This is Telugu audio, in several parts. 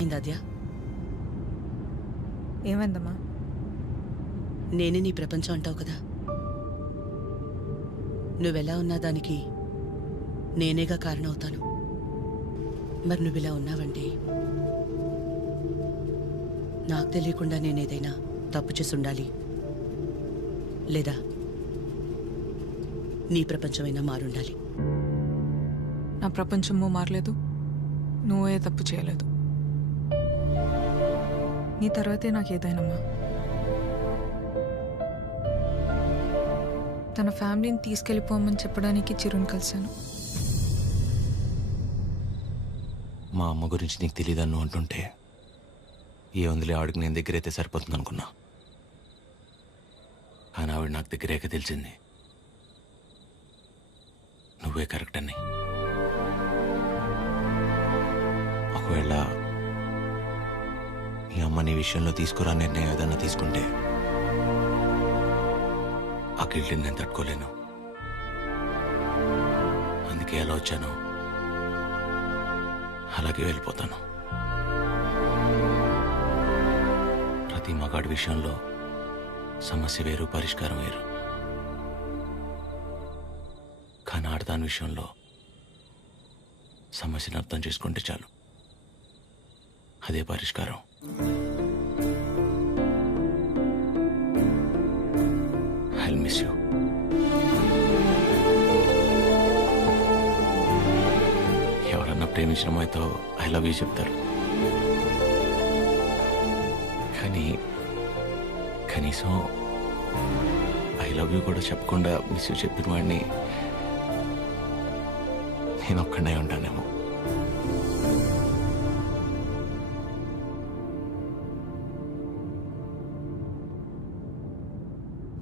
ఆద్య, ఏమైందమ్మా? నేనే నీ ప్రపంచం అంటావు కదా. నువ్వెలా ఉన్నా దానికి నేనేగా కారణమవుతాను. మరి నువ్విలా ఉన్నావంటే నాకు తెలియకుండా నేనేదైనా తప్పు చేసి ఉండాలి, లేదా నీ ప్రపంచమైనా మారుండాలి. నా ప్రపంచము మారలేదు, నువ్వే తప్పు చేయలేదు. నీ తర్వాతే నాకు ఏదైనమ్మా. తన ఫ్యామిలీని తీసుకెళ్ళిపోమని చెప్పడానికి చిరుని కలిశాను. మా అమ్మ గురించి నీకు తెలియదన్ను అంటుంటే ఏ వందలే ఆవిడకి నేను దగ్గరైతే సరిపోతుంది అనుకున్నా. కానీ ఆవిడ నాకు దగ్గరేక తెలిసింది నువ్వే కరెక్ట్ అని. ఒకవేళ ఈ అమ్మ నీ విషయంలో తీసుకురా నిర్ణయం ఏదన్నా తీసుకుంటే ఆ గిల్ట్ని నేను తట్టుకోలేను. అందుకే ఎలా వచ్చాను అలాగే వెళ్ళిపోతాను. ప్రతి మగాడి విషయంలో సమస్య వేరు, పరిష్కారం వేరు. కానీ ఆడదాని విషయంలో సమస్యను అర్థం చేసుకుంటే చాలు, అదే పరిష్కారం. I miss you. ఎవరన్నా ప్రేమించిన అమ్మాయితో ఐ లవ్ యూ చెప్తారు, కానీ కనీసం ఐ లవ్ యూ కూడా చెప్పకుండా మిస్ యూ చెప్పిన వాడిని నేను ఒక్కడే ఉంటానేమో.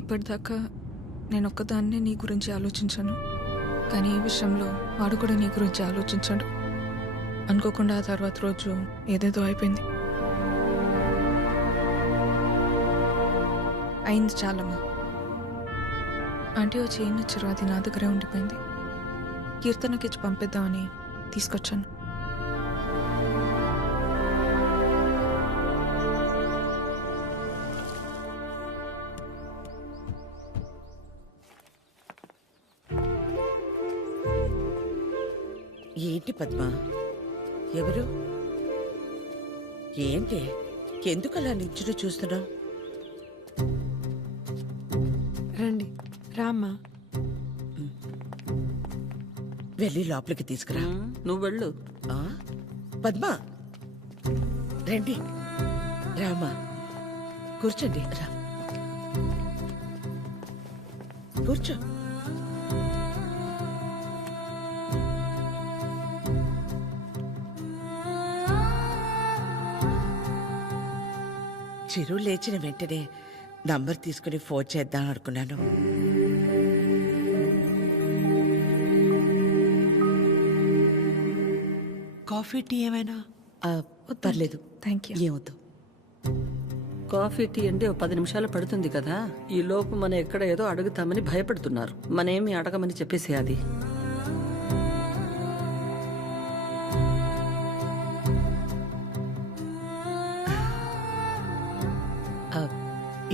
ఇప్పటిదాకా నేను ఒక్కదాన్నే నీ గురించి ఆలోచించాను, కానీ ఈ విషయంలో వాడు కూడా నీ గురించి ఆలోచించాడు. అనుకోకుండా ఆ తర్వాత రోజు ఏదేదో అయిపోయింది. అయింది చాలమ్మా. ఆంటీ వచ్చి ఏం నచ్చారు, అది నా దగ్గరే ఉండిపోయింది. కీర్తనకి ఇచ్చి పంపిద్దామని తీసుకొచ్చాను. ఏంటి పద్మ? ఎవరు? ఏంటి? ఎందుకు అలా నిల్చుని చూస్తున్నావు? రండి, రామ్మా. వెళ్ళి లోపలికి తీసుకురా. నువ్వు వెళ్ళు. పద్మ రండి, రామా కూర్చోండి. రా కూర్చో. చిరు లేచిన వెంటనే నంబర్ తీసుకుని ఫోన్ చేద్దాం అనుకున్నాను. కాఫీ టీ ఏమైనా? పర్లేదు, థ్యాంక్ యూ. ఏమవుతు. కాఫీ టీ అంటే 10 నిమిషాలు పడుతుంది కదా. ఈ లోపు మనం ఎక్కడ ఏదో అడుగుతామని భయపడుతున్నారు. మనేమి అడగమని చెప్పేసి అది.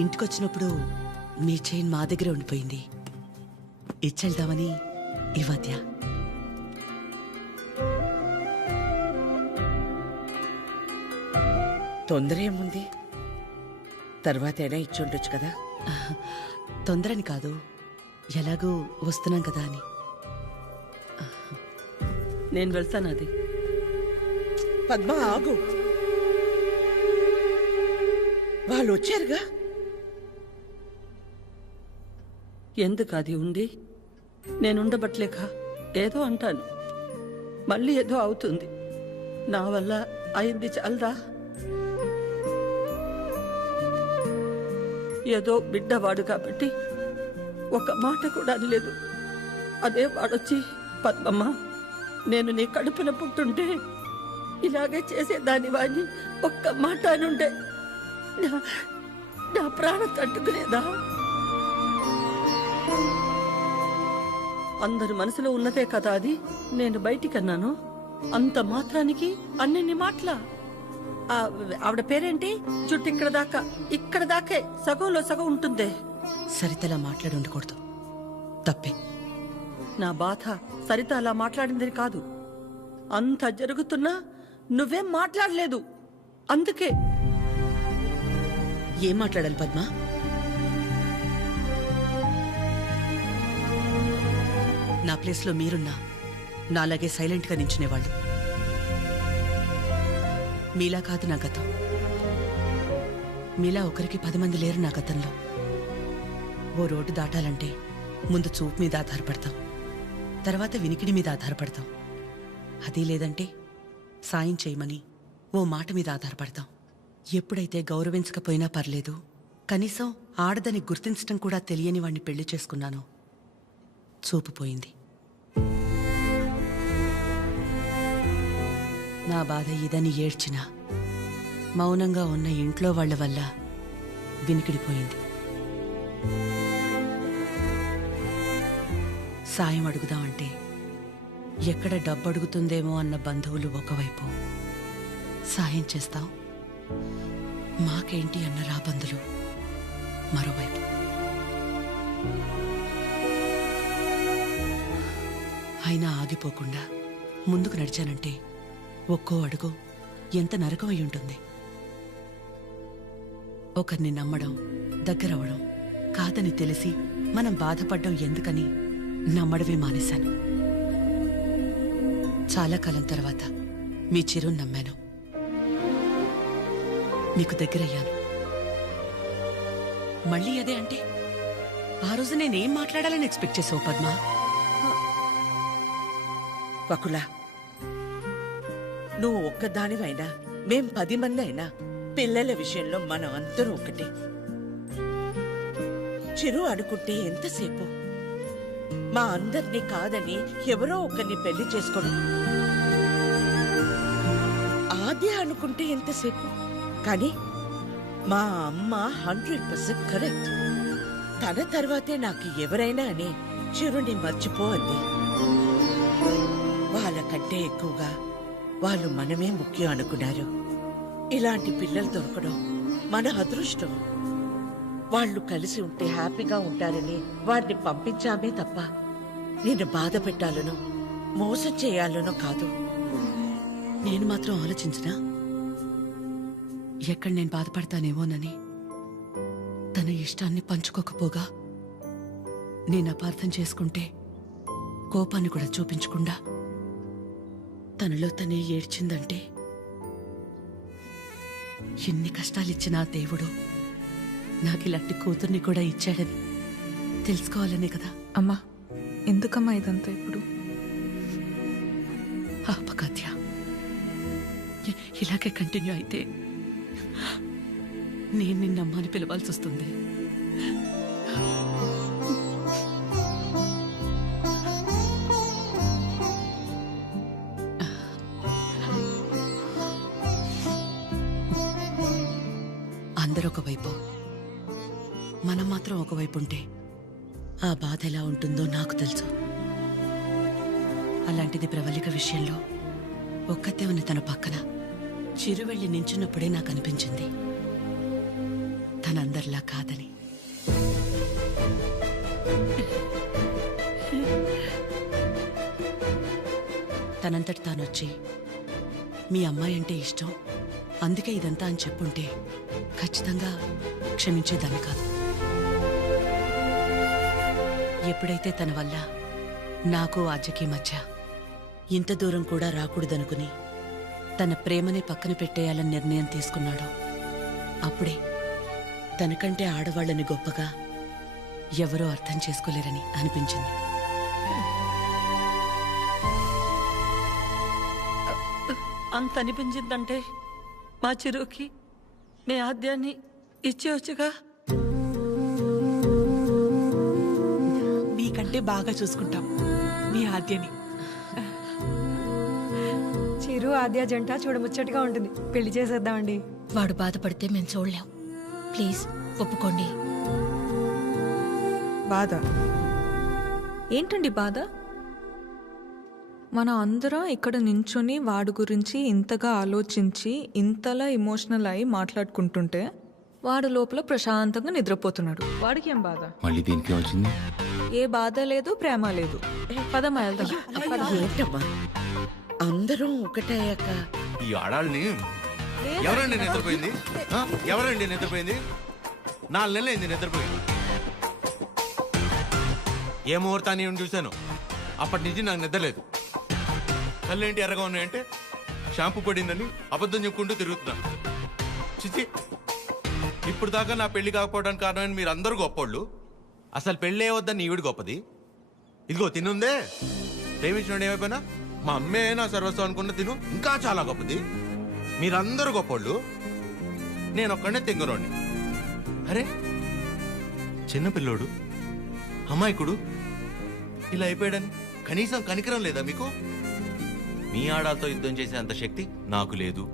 ఇంటికొచ్చినప్పుడు మీ చైన్ మా దగ్గరే ఉండిపోయింది, ఇచ్చెళ్దామని ఈ మధ్య. తొందర ఏముంది, తర్వాత అయినా ఇచ్చుండొచ్చు కదా. తొందరని కాదు, ఎలాగూ వస్తున్నాం కదా అని. నేను వెళ్తాను. అది పద్మ ఆగు, వాళ్ళు వచ్చారుగా. ఎందుకు అది ఉండి నేనుండబట్లేక ఏదో అంటాను, మళ్ళీ ఏదో అవుతుంది. నా వల్ల అయింది చాలదా? ఏదో బిడ్డవాడు కాబట్టి ఒక మాట కూడా అనలేదు. అదే వాడొచ్చి, పద్మమ్మ నేను నీ కడుపున పుట్టుంటే ఇలాగే చేసేదాని వాడిని ఒక్క మాట అనుండే నా ప్రాణం తట్టుకునేదా? అందరి మనసులో ఉన్నదే కదా అది. నేను బయటికన్నాను, అంత మాత్రానికి అన్నెన్ని మాటలా? ఆవిడ పేరేంటి? జుట్టు ఇక్కడ దాకే సగంలో సగం ఉంటుంది. సరితలా మాట్లాడి ఉండకూడదు, తప్పే. నా బాధ సరిత అలా మాట్లాడిందని కాదు. అంత జరుగుతున్నా నువ్వేం మాట్లాడలేదు, అందుకే. ఏం మాట్లాడాలి పద్మ? నా ప్లేస్లో మీరున్నా నాలాగే సైలెంట్గా నించునేవాళ్ళు. మీలా కాదు నా గతం. మీలా ఒకరికి 10 మంది లేరు నా గతంలో. ఓ రోడ్డు దాటాలంటే ముందు చూపు మీద ఆధారపడతాం, తర్వాత వినికిడి మీద ఆధారపడతాం. అదీ లేదంటే సాయం చేయమని ఓ మాట మీద ఆధారపడతాం. ఎప్పుడైతే గౌరవించకపోయినా పర్లేదు, కనీసం ఆడదని గుర్తించటం కూడా తెలియని వాణ్ణి పెళ్లి చేసుకున్నానో చూపు పోయింది. నా బాధ ఇదని ఏడ్చినా మౌనంగా ఉన్న ఇంట్లో వాళ్ల వల్ల వినికిడిపోయింది. సాయం అడుగుదామంటే ఎక్కడ డబ్బు అడుగుతుందేమో అన్న బంధువులు ఒకవైపు, సాయం చేస్తాం మాకేంటి అన్న రాబందులు మరోవైపు. అయినా ఆగిపోకుండా ముందుకు నడిచానంటే ఒక్కో అడుగు ఎంత నరకమై ఉంటుంది. ఒకరిని నమ్మడం, దగ్గరవడం కాదని తెలిసి మనం బాధపడ్డం ఎందుకని నమ్మడమే మానేశాను. చాలా కాలం తర్వాత మీ చిరుని నమ్మాను, మీకు దగ్గరయ్యాను. మళ్ళీ అదే అంటే ఆ రోజు నేనేం మాట్లాడాలని ఎక్స్పెక్ట్ చేసావు పద్మ? వకుల, నువ్వు ఒక్కదానివైనా మేం 10 మంది అయినా పిల్లల విషయంలో మనం అందరూ ఒకటే. చిరు అనుకుంటే ఎంతసేపు మా అందరినీ కాదని ఎవరో ఒకరిని పెళ్లి చేసుకోవడం. ఆద్య అనుకుంటే ఎంతసేపు, కానీ మా అమ్మ 100% కరెక్ట్. తన తర్వాతే నాకు ఎవరైనా అని చిరుని మర్చిపో అంది. వాళ్ళకంటే ఎక్కువగా వాళ్ళు మనమే ముఖ్యం అనుకున్నారు. ఇలాంటి పిల్లలు దొరకడం మన అదృష్టం. వాళ్ళు కలిసి ఉంటే హ్యాపీగా ఉంటారని వాడిని పంపించామే తప్ప నిన్ను బాధ పెట్టాలనో మోసం చేయాలనో కాదు. నేను మాత్రం ఆలోచించనా ఎక్కడ నేను బాధపడతానేమోనని? తన ఇష్టాన్ని పంచుకోకపోగా నేను అపార్థం చేసుకుంటే కోపాన్ని కూడా చూపించకుండా తనలో తనే ఏడ్చిందంటే ఎన్ని కష్టాలిచ్చినా దేవుడు నాకు ఇలాంటి కూతుర్ని కూడా ఇచ్చాడని తెలుసుకోవాలనే కదా. అమ్మా, ఎందుకమ్మా ఇదంతా ఇప్పుడు? ఆపకాత్య, ఇలాగే కంటిన్యూ అయితే నేను నిన్నమ్మా అని పిలవాల్సి వస్తుంది. అందరూ ఒకవైపు, మనం మాత్రం ఒకవైపు ఉంటే ఆ బాధ ఎలా ఉంటుందో నాకు తెలుసు. అలాంటిది ప్రవళిక విషయంలో ఒక్కతే ఉంది తన పక్కన. చిరు వెళ్ళి నించున్నప్పుడే నాకు అనిపించింది తనందరిలా కాదని. తనంతటి తానొచ్చి మీ అమ్మాయి అంటే ఇష్టం అందుకే ఇదంతా అని చెప్పుంటే ఖచ్చితంగా క్షమించేదాన్ని కాదు. ఎప్పుడైతే తన వల్ల నాకు ఆద్యకి మధ్య ఇంత దూరం కూడా రాకూడదనుకుని తన ప్రేమని పక్కన పెట్టేయాలని నిర్ణయం తీసుకున్నాడో అప్పుడే తనకంటే ఆడవాళ్ళని గొప్పగా ఎవరూ అర్థం చేసుకోలేరని అనిపించింది. అంత అనిపించిందంటే మా చిరుకి మీ ఆద్యాన్ని ఇచ్చేవచ్చుగా. నీకంటే బాగా చూసుకుంటాం మీ ఆద్యని. చిరు ఆద్య జంట చూడముచ్చటగా ఉంటుంది. పెళ్లి చేసేద్దామండి. వాడు బాధపడితే మేము చూడలేం. ప్లీజ్ ఒప్పుకోండి. బాధ ఏంటండి బాధ? మన అందరం ఇక్కడ నించుని వాడి గురించి ఇంతగా ఆలోచించి ఇంతలా ఎమోషనల్ అయి మాట్లాడుకుంటుంటే వాడు లోపల ప్రశాంతంగా నిద్రపోతున్నాడు. వాడికి ఏం బాధ? మళ్ళీ దీనికి వచ్చింది. ఏ బాధ లేదు, ప్రేమ లేదు. పదమ్మా వెళ్దాం. ఏంటమ్మా అందరం ఒకటయ్యాక ఈ ఆడాళ్ళని ఎవరండి నిద్రపోయింది? ఎవరండి నిద్రపోయింది? 4 నెలలు అయింది నిద్రపోయింది. ఏ ముహూర్తాన్ని చూశాను, అప్పటి నుంచి నాకు నిద్రలేదు. కళ్ళేంటి ఎర్రగా ఉన్నాయంటే షాంపూ పడిందని అబద్ధం చెప్పుకుంటూ తిరుగుతున్నాను. చిచి, ఇప్పుడు దాకా నా పెళ్లి కాకపోవడానికి కారణమైన మీరు అందరూ గొప్పోళ్ళు. అసలు పెళ్ళే వద్దని ఈవిడ గొప్పది. ఇదిగో తినుందే, ప్రేమించినోడు ఏమైపోయినా మా అమ్మే నా సర్వస్వం అనుకున్న తిను ఇంకా చాలా గొప్పది. మీరందరూ గొప్పోళ్ళు, నేను ఒక్కడే తెంగరోడిని. అరే చిన్నపిల్లోడు, అమాయకుడు ఇలా అయిపోయాడని కనీసం కనికరం లేదా మీకు? మీ ఆడాలతో యుద్ధం చేసే అంత శక్తి నాకు లేదు.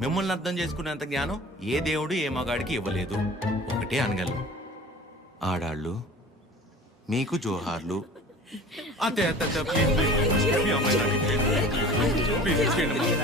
మిమ్మల్ని అర్థం చేసుకునేంత జ్ఞానం ఏ దేవుడు ఏ మగాడికి ఇవ్వలేదు. ఒకటే అనగలను, ఆడాళ్ళు మీకు జోహార్లు. అతే అతే అతే, ప్లీజ్ ప్లీజ్, మీ అమ్మాయి నాకు please, please, please, please, please, please,